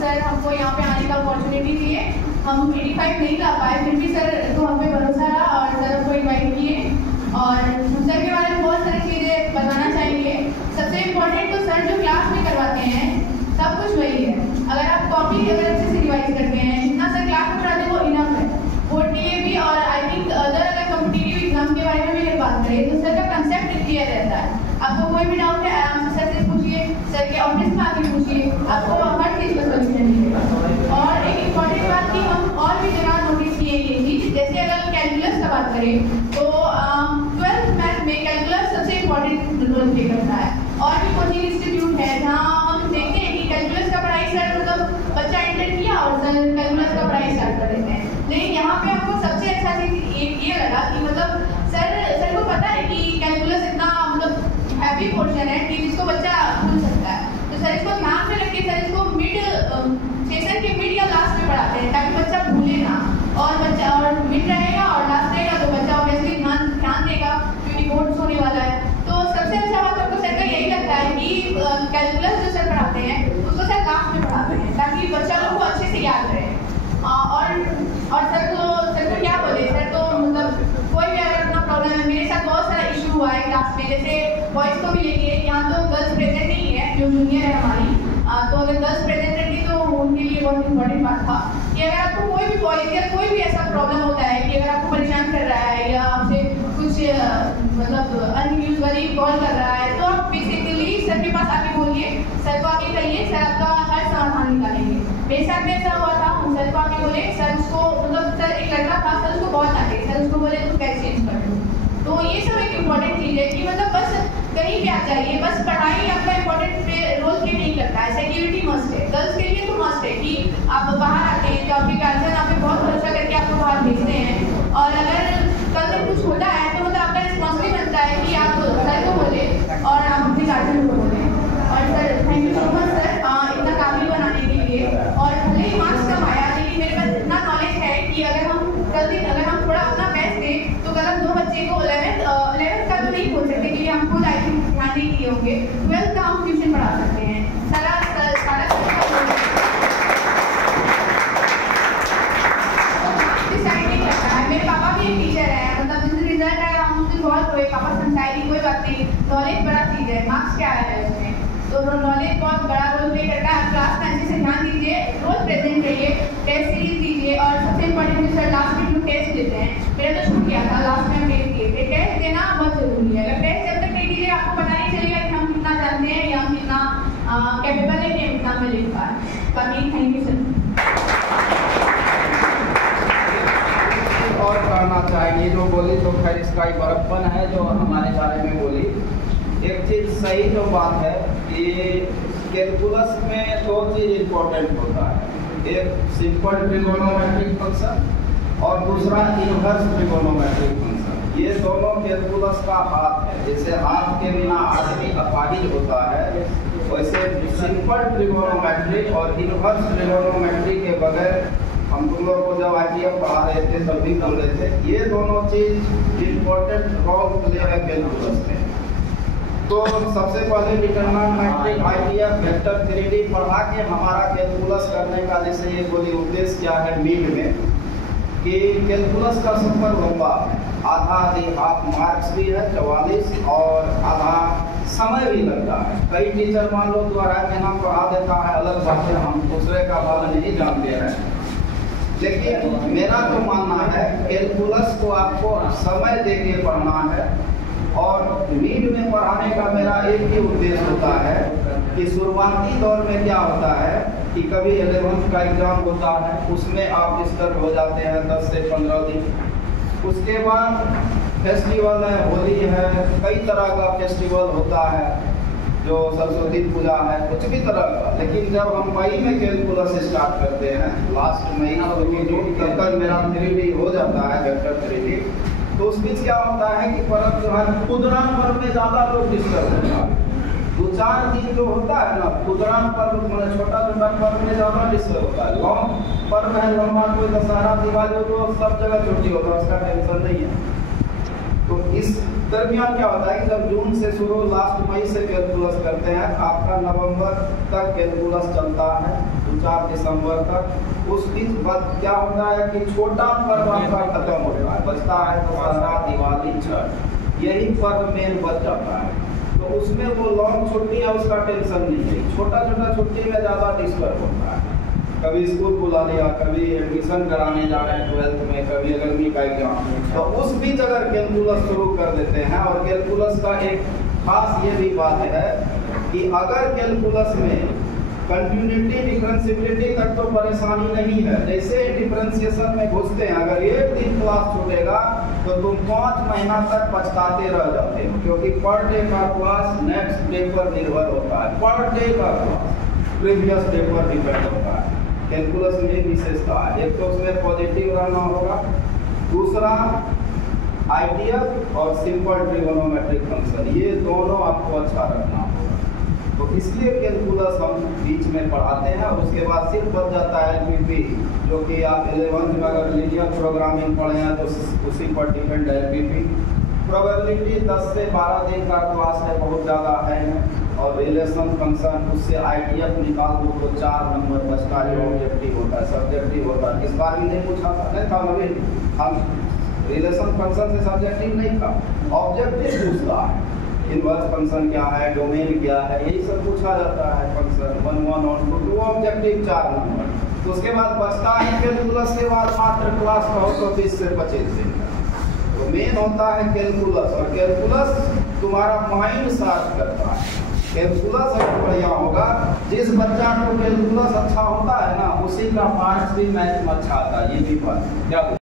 Sir हमको यहाँ पे आने का अपॉर्चुनिटी दिए। हम 85 नहीं ला पाए, फिर भी सर को हम पे भरोसा रहा और सर हमको इन्वाइट किए और सर के बारे में बहुत सारी चीज़ें बताना चाहेंगे। सबसे इम्पोर्टेंट तो सर जो क्लास में करवाते हैं सब कुछ वही है। अगर आप कॉपी अगर अच्छे से रिवाइज करते हैं, जितना सर क्लास में पढ़ाते हैं वो इनफ है। बोर्ड के लिए भी और I think other competitive exam के बारे में भी अगर बात करें तो सर का कंसेप्ट क्लियर रहता है। आपको कोई भी डाउट है आराम से सर से पूछिए, सर के ऑफिस में आके पूछिए, आपको हर चीज़ का सोल्यूशन मिलेगा। और एक इम्पॉर्टेंट बात की हम और भी जगह नोटिस किए ये चीज़, जैसे अगर कैलकुलस का बात करें तो 12th मैथ में कैलकुलस सबसे इम्पोर्टेंट रोल प्ले करता है। और भी कोचिंग इंस्टीट्यूट है जहाँ हम देखते हैं कि कैलकुलस का पढ़ाई सर मतलब बच्चा एंटर किया और सर कैलकुलस का पढ़ाई स्टार्ट कर देते हैं। लेकिन यहाँ पे आपको सबसे अच्छा चीज़ ये लगा कि मतलब सर को पता है कि कैलकुलस इतना मतलब हैवी पोर्शन है कि जिसको बच्चा भूल सकता है, तो सर इसको ध्यान में रख के सर इसको सेशन के मिड या लास्ट में पढ़ाते हैं ताकि बच्चा भूले ना, और बच्चा और मिड रहेगा और लास्ट रहेगा तो बच्चा ऑब्वियसली ध्यान देगा क्योंकि बोर्ड्स होने वाला है। तो सबसे अच्छा बात आपको सर का यही लगता है कि कैलकुलस जो सर पढ़ाते हैं उसको सर लास्ट में पढ़ाते हैं ताकि बच्चा लोग को अच्छे से याद रहे। और सर को क्या बोले, सर तो मतलब कोई भी अगर अपना प्रॉब्लम है, मेरे साथ बहुत सारा इशू हुआ है क्लास में, जैसे बॉयज़ को भी लेके यहाँ तो गर्ल्स प्रेजेंट नहीं है जो जूनियर है हमारी, तो अगर गर्ल्स प्रेजेंट रहती तो उनके लिए बहुत इंपॉर्टेंट बात था कि अगर आपको कोई भी बॉयज़ या कोई भी ऐसा प्रॉब्लम होता है कि अगर आपको परेशान कर रहा है या आपसे कुछ मतलब अनयूजुअली कॉल कर रहा है तो आप बेसिकली सर के पास आके बोलिए, सर को आके कहिए, सर आपका हर समाधान निकालेंगे। मेरे साथ में ऐसा हुआ था, हम सर को आके बोले, सर उसको मतलब सर एक लड़का था, सर उसको बहुत आते, सर उसको बोले तुम कैसे चेंज कर दो। तो ये सब एक इम्पॉर्टेंट चीज़ है कि मतलब बस कहीं भी आ जाइए, बस पढ़ाई आपका इम्पोर्टेंट रोल प्ले नहीं करता है, सिक्योरिटी मस्ट है। गर्ल्स के लिए तो मस्ट है कि आप बाहर आते हैं तो आपके गार्जियन आप पे बहुत भरोसा करके आपको बाहर भेजते हैं, और अगर कल में कुछ होता है तो मतलब आपका रिस्पॉन्सिबिलिटी बनता है कि आप सर को बोले और आप अपने गार्जियन को बोलें। और sir thank you so much sir इतना काबिल बनाने के लिए। और भले ही मार्क्स कम आया लेकिन मेरे पास इतना नॉलेज है कि अगर हम थोड़ा अपना बेस्ट दें तो कल हम दो बच्चे को 11th का तो नहीं बोल सकते क्योंकि हम खुद आई थिंक ध्यान नहीं दिए होंगे, 12th का हम ट्यूशन पढ़ा सकते हैं। सारा डिसाइड नहीं करता है। मेरे पापा भी एक टीचर है, मतलब जिस रिजल्ट आया हम उससे बहुत हुए, पापा समझाएगी कोई बात नहीं, नॉलेज बड़ा चीज़ है, मार्क्स क्या आया है उसमें, तो नॉलेज बहुत बड़ा रोल प्ले करता है। क्लास में अच्छे से ध्यान दीजिए, रोज प्रेजेंट रहिए, टेस्ट सीरीज दीजिए, और सबसे इम्पोर्टेंट सर लास्ट में जो टेस्ट देते हैं, मेरा तो शुरू किया था, लास्ट में हम टेस्ट दिए थे। टेस्ट देना बहुत जरूरी है, अगर टेस्ट जब तक नहीं दीजिए आपको पता नहीं चलेगा कि हम कितना जानते हैं या हम कितना कैपेबल है कि हम एग्जाम में लिख पाए। बाकी थैंक यू सर। और कहना चाहिए जो बोली तो खैर इसका ही बड़प्पन है जो हमारे बारे में बोली। एक चीज़ सही जो बात है कि कैलकुलस में दो चीज़ इम्पोर्टेंट होता है, एक सिंपल ट्रिगोनोमेट्रिक फंक्शन और दूसरा इनवर्स ट्रिगोनोमेट्रिक फंक्शन। ये दोनों कैलकुलस का हाथ है, जैसे हाथ के बिना आदमी अपाहिज होता है, वैसे सिंपल ट्रिगोनोमेट्री और इनवर्स ट्रिगोनोमेट्री के बगैर हम तुम लोग को जब ITF पढ़ा रहे थे तब भी बोल रहे थे, ये दोनों चीज़ इम्पोर्टेंट रोल प्ले है कैलकुलस में। तो सबसे पहले determinant matric ITF vector 3D पढ़ा के हमारा कैलकुलस करने का जैसे ये बोली उद्देश्य क्या है मिड में कि कैलकुलस का सफर लंबा है, आधा हाफ मार्क्स भी है 44 और आधा समय भी लगता है। कई टीचर मान लो द्वारा के नाम पढ़ा देता है, अलग बात है, हम दूसरे का बाल नहीं जानते हैं, लेकिन मेरा तो मानना है कैलकुलस को आपको समय दे के पढ़ना है। और नीट में पढ़ाने का मेरा एक ही उद्देश्य होता है कि शुरुआती दौर में क्या होता है कि कभी 11th का एग्ज़ाम होता है, उसमें आप डिस्टर्ब हो जाते हैं 10 से 15 दिन, उसके बाद फेस्टिवल है, होली है, कई तरह का फेस्टिवल होता है, जो सरस्वती पूजा है, कुछ भी तरह का। लेकिन जब हम मई में कैलकुलस स्टार्ट करते हैं, लास्ट मई तक मेरा 3D हो जाता है वेक्टर 3D, तो उस बीच क्या होता है कि पर्व जो है खुदरा पर्व में ज़्यादा लोग डिस्टर्ब होता है। 2-4 दिन जो होता है ना खुदरा पर्व मतलब छोटा छोटा पर्व में ज़्यादा डिस्टर्ब होता है। लॉन्ग पर्व है, लंबा कोई दशहरा दिवाली तो सब जगह छुट्टी होता है, उसका टेंशन नहीं है। तो इस दरमियान क्या होता है कि जब जून से शुरू लास्ट मई से कैलकुलस करते हैं, आपका नवंबर तक कैलकुलस चलता है, 2-4 दिसंबर तक। उस बीच क्या होता है कि छोटा पर्व आपका खत्म होता है, बचता है दशहरा, दिवाली, छठ, यही पर्व मेन बच जाता है। तो उसमें वो लॉन्ग छुट्टी है, उसका टेंशन नहीं है। छोटा छोटा छुट्टी में ज़्यादा डिस्टर्ब होता है, कभी स्कूल बुला लिया, कभी एडमिशन कराने जा रहे हैं 12th में, कभी अगली का एग्जाम, तो उस बीच अगर कैलकुलस शुरू कर देते हैं। और कैलकुलस का एक खास ये भी बात है कि अगर कैलकुलस में कंटिन्यूटी डिफरेंशियबिलिटी तक तो परेशानी नहीं है, जैसे डिफरेंशिएशन में घुसते हैं, अगर एक दिन क्लास छूटेगा तो तुम 5 महीना तक पछताते रह जाते हो, क्योंकि पर डे का क्लास नेक्स्ट डे पर निर्भर होता है, पर डे का क्लास प्रीवियस डे पर डिपेंड होता है। कैलकुलस में विशेषता है, एक तो उसमें पॉजिटिव रहना होगा, दूसरा आइडियल और सिंपल ट्रिगोनोमेट्रिक फंक्शन, ये दोनों आपको अच्छा रखना होगा। तो इसलिए कैलकुलस हम बीच में पढ़ाते हैं। और उसके बाद सिर्फ बच जाता है एलपीपी, जो कि आप 11th में अगर लीनियर प्रोग्रामिंग पढ़े हैं तो उसी पर डिपेंड है एलपीपी। प्रोबेबिलिटी 10 से 12 दिन का क्लास है, बहुत ज़्यादा है। और रिलेशन फंक्शन, उससे आइडियल निकाल दो तो 4 नंबर बचता है। ऑब्जेक्टिव होता है, सब्जेक्टिव होता है। इस बार भी नहीं पूछा था, नहीं था नवीन, हम रिलेशन फंक्शन से सब्जेक्टिव नहीं था, ऑब्जेक्टिव पूछता है। इनवर्स फंक्शन क्या है, डोमेन क्या है, यही सब पूछा जाता है। फंक्शन 1 1 और 2 ऑब्जेक्टिव 4 नंबर। तो उसके बाद बचता है कैलकुलस के बाद मात्र क्लास कहो तो 20 से 25 दिन। तो मेन होता है कैलकुलस, और कैलकुलस तुम्हारा माइंड शार्प करता है। कैलकुलस अगर बढ़िया होगा, जिस बच्चा को कैलकुलस अच्छा होता है ना, उसी का मार्क्स भी मैथ में अच्छा आता है। ये भी बात क्या